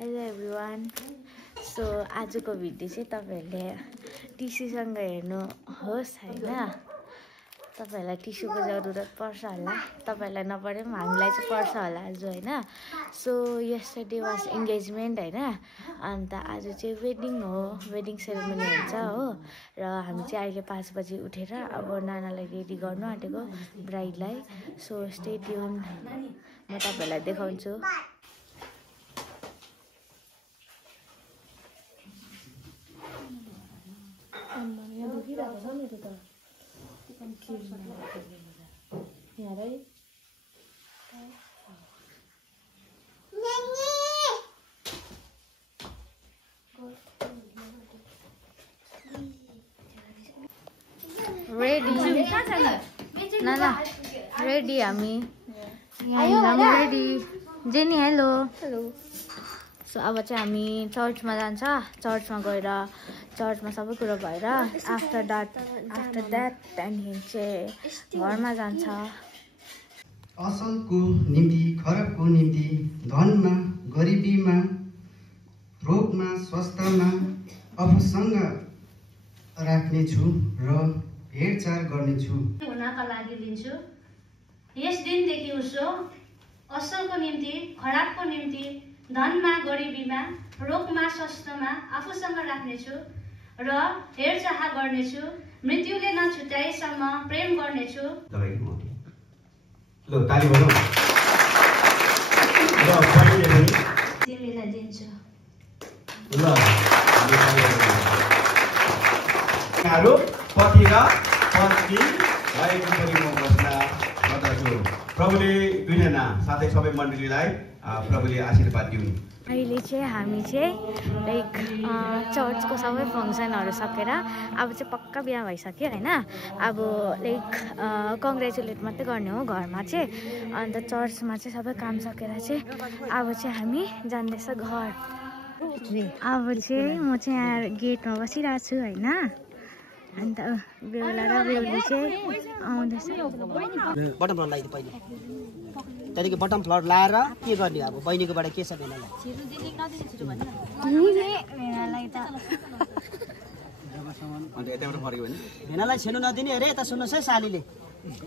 Hello everyone. So आजको video चाहिँ तपाईँहरूले टिस्यूसँग हेर्नुहोस् होइन। तपाईँहरूलाई टिस्यूको जरुरत पर्छ होला, तपाईँहरूलाई नपरे पनि हामीलाई चाहिँ पर्छ होला आज होइन। सो यस्टरडे वाज इन्गेजमेन्ट होइन, अन्त आज चाहिँ वेडिङ हो, वेडिङ सेरेमनी हुन्छ हो। र हामी चाहिँ अहिले 5 बजी उठेर अब नानालाई रेडी गर्नु आँटेको ब्राइडलाई। सो स्टे ट्युन, म तपाईँहरूलाई देखाउँछु। रेडी नाना, रेडी हामी रेडी। Jenny hello. सो अब चाहिँ हामी चर्चमा जान्छ। चर्चमा गएर चर्चमा सबै कुरो भएर आफ्टर द्याट त्यहाँदेखि चाहिँ घरमा जान्छ। असलको निम्ति, खराबको निम्ति, धनमा गरिबीमा, रोगमा स्वास्थ्यमा आफूसँग राख्नेछु र हेरचाह गर्नेछु। हुनका लागि लिन्छु। यस दिनदेखि उसो असलको निम्ति, खराबको निम्ति, धनमा गरिबीमा, रोगमा स्वास्थ्यमा आफूसँग राख्नेछु र हेरचाह गर्नेछु। मृत्युले नछुटाएसम्म प्रेम गर्नेछु। ल ताली बजाऊ। ल पहिले पनि तिमीलाई दिन्छु। ल यहाँहरु पति र पत्नी भएको परिवारमा बस्न गर्दछु। प्रभुले दुईजना साथै सबै मण्डलीलाई प्रभुले आशीर्वाद दिउन्। अहिले चाहिँ हामी चाहिँ लाइक चर्चको सबै फङ्सनहरू सकेर अब चाहिँ पक्का बिहा भइसक्यो होइन। अब लाइक कङ्ग्रेचुलेट मात्रै गर्ने हो घरमा चाहिँ। अन्त चर्चमा चाहिँ सबै काम सकेर चाहिँ अब चाहिँ हामी जाँदैछ घर। अब चाहिँ म चाहिँ यहाँ गेटमा बसिरहेको छु होइन। अन्त बेहुला र बेहुली चाहिँ आउँदैछ। बटम फ्लोर लगाइदियो पहिले, त्यहाँदेखि बटम फ्लोर लाएर के गर्ने अब बहिनीकोबाट के छ भेनालाई भेनालाई छेनु नदिने अरे। यता सुन्नुहोस् है सालीले,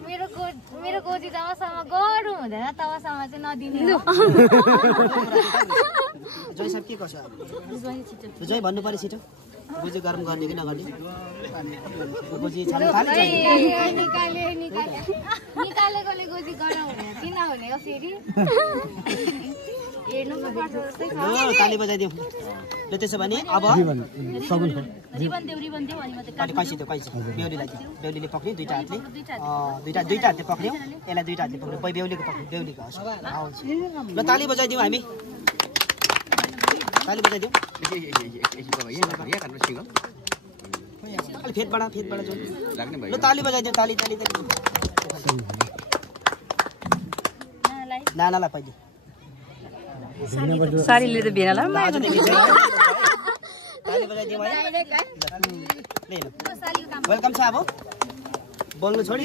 मेरो गोजी जबसम्म गरौँ हुँदैन तबसम्म चाहिँ नदिने। जय सर के गर्छ जय भन्नु पर्यो छिटो। गोजी गरम गर्ने कि नगर्ने? गोजी निकालेकोले गोजी गरम हुने किन हुने हो फेरि? ताली बजाइदिउँ। ल त्यसो भने अब कैसी त्यो कैसी बेहुलीलाई दियो। बेहुलीले पक्रियो दुईटा हातले, दुईटा हातले पक्रियो। यसलाई दुईटा हातले पक्रियो। बेहुलीको पक्रियो, बेहुलीको हवस्। ल ताली बजाइदिउँ हामी, ताली बजाइदिउँ। अलिक फेदबाट जो ल ताली बजाइदिउँ। ताली ताली ताली नानालाई पहिले सारीले त भेनालाई ताली बजाइदिउँ है। वेलकम छ। अब बोल्नु छोडी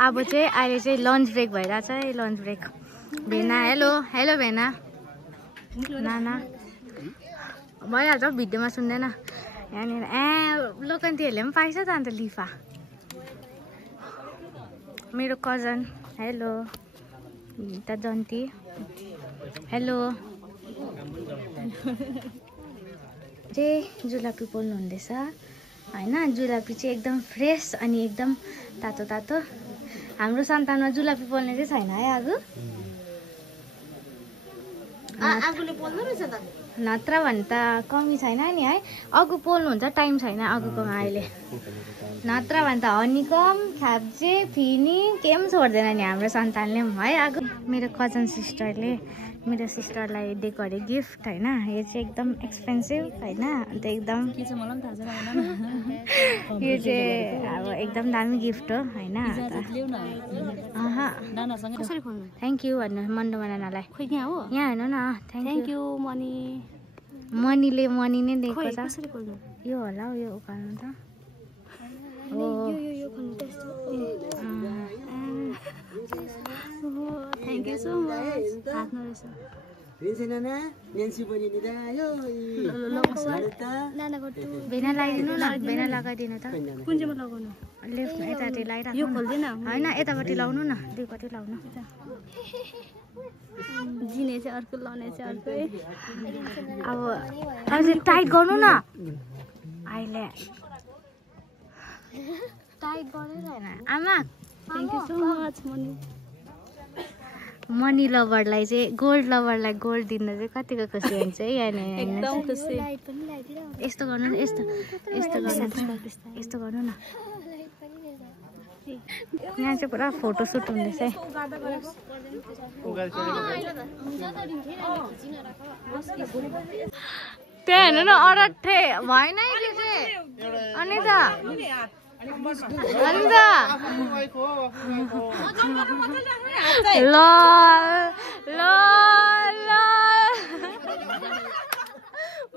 अब चाहिँ अहिले चाहिँ लन्च ब्रेक भइरहेछ है। Lunch break. भेना हेलो। हेलो भेना। नाना भइहाल्छ भिडियोमा सुन्दैन यहाँनिर। लोकन्तीहरूले पनि पाइछ त अन्त लिफा। मेरो कजन हेलो। त जन्ती हेलो। चाहिँ जुलापी पोल्नु हुँदैछ होइन। जुलापी चाहिँ एकदम फ्रेस अनि एकदम तातो तातो। हाम्रो सन्तानमा जुलापी पोल्ने चाहिँ छैन है आगो। आगोले पोल्नु रहेछ त। नत्र भने त कमी छैन नि है। अगो पोल्नुहुन्छ टाइम छैन अगोकोमा अहिले। नत्र भने त हनीकम खाब्जे फिनी के पनि छोड्दैन नि हाम्रो सन्तानले पनि है आगो। मेरो कजन सिस्टरले मेरो सिस्टरलाई दिएको अरे गिफ्ट होइन। यो चाहिँ एकदम एक्सपेन्सिभ होइन। अन्त एकदम यो चाहिँ अब एकदम दामी गिफ्ट हो होइन। थ्याङ्क यू भन्नु मन्डुमा नानालाई। यहाँ हेर्नु न। Thank you money. मनीले मनी नै दिएको छ। यो होला हौ यो उकाल्नु त। थ्याङ्क यू सो मच आफ्नो रहेछ भेना लगाइदिनु न भेना लगाइदिनु त कुन चाहिँमा लगाउनु लेफ्ट यतापट्टि लगाइराख्नु यो खोल्दैन होइन यतापट्टि लाउनु न दुईपट्टि लाउनु जिने चाहिँ अर्को लाउने चाहिँ अर्कै अब अझै टाइट गर्नु न अहिले टाइट गरेर आमा thank you so much money money लभरलाई चाहिँ गोल्ड लभरलाई गोल्ड दिनु चाहिँ कतिको खुसी हुन्छ है यहाँनिर एकदम खुसी यस्तो गर्नु न यस्तो यस्तो गर्नु यस्तो गर्नु न यहाँ चाहिँ पुरा फोटोसुट हुँदैछ है त्यहाँ हेर्नु न अरठे भएन है त्यो चाहिँ अनि त ल ल ल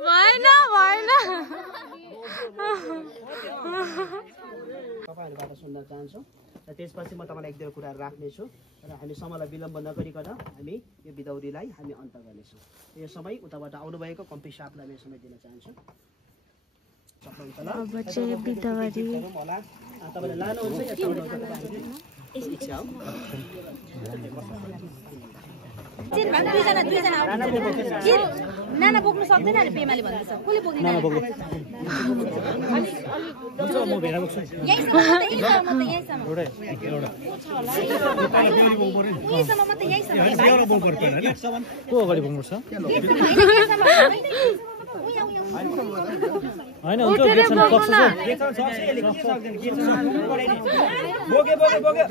भएन भएन तपाईँहरूबाट सुन्न चाहन्छु र त्यसपछि म तपाईँलाई एक दुईवटा कुराहरू राख्नेछु र हामी समयलाई विलम्ब नगरिकन हामी यो बिदौरीलाई हामी अन्त गर्नेछौँ। यो समय उताबाट आउनुभएको कम्पी सापलाई म समय दिन चाहन्छु। अब चाहिँ बिदौरी होला तपाईँले लानुहुन्छ या चढाउनुहुन्छ इच्छा हो। नाना बोक्नु सक्दैन अरे पेमाले भन्दैछ कसले बोक्दैन नाना बोक्नु म भेडा बोक्छु यहीसम्म मात्रै यहीसम्म एउटा बोक्नु पर्छ हैन को अगाडि बोक्नु पर्छ हैन हुन्छ गेटसन सक्छ बोके बोके बोके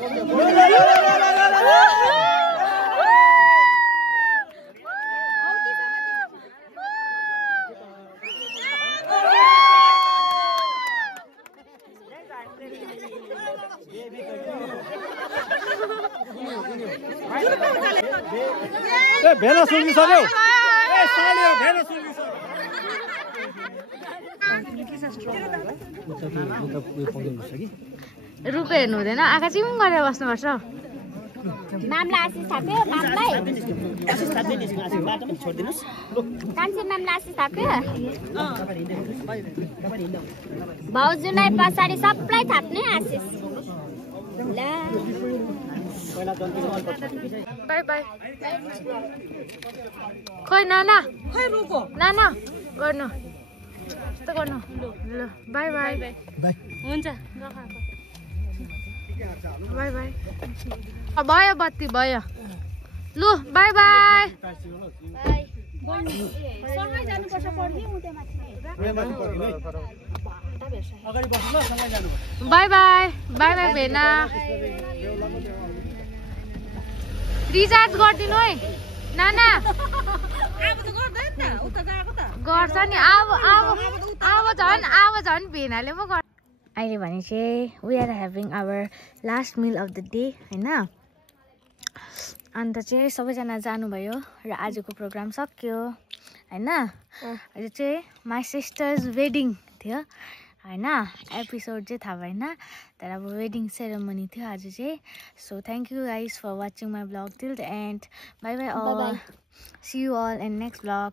भेला सुल्गी सक्यो ए सालियो भेला सुल्गी रुख हेर्नु हुँदैन आँखा चिम गरेर बस्नुपर्छ नामलाई आशिष थाप्यो नामलाई आशिष थाप्दिनुस् बाटोमा छोड्दिनुस् कान्छे नामलाई आशिष थाप्यो भाउजूलाई पछाडि सबलाई थाप्ने आशिष ल बाई बाई खोइ नाना नाना गर्नु यस्तो गर्नु ल बाई बाई हुन्छ बाई बाई भयो बत्ती भयो लु bye bye bye bye bye bye भेना रिचार्ज गरिदिनु है नाना गर्छ नि अब झन् भेनाले पो गर्छ अहिले भने चाहिँ we are having our last meal of the day होइन अन्त चाहिँ सबैजना जानुभयो र आजको प्रोग्राम सक्यो होइन अहिले चाहिँ माई सिस्टर्स वेडिङ थियो होइन एपिसोड चाहिँ थाहा भएन तर अब वेडिङ सेरेमनी थियो आज चाहिँ so thank you guys for watching my vlog till the end bye bye all see you all in next blog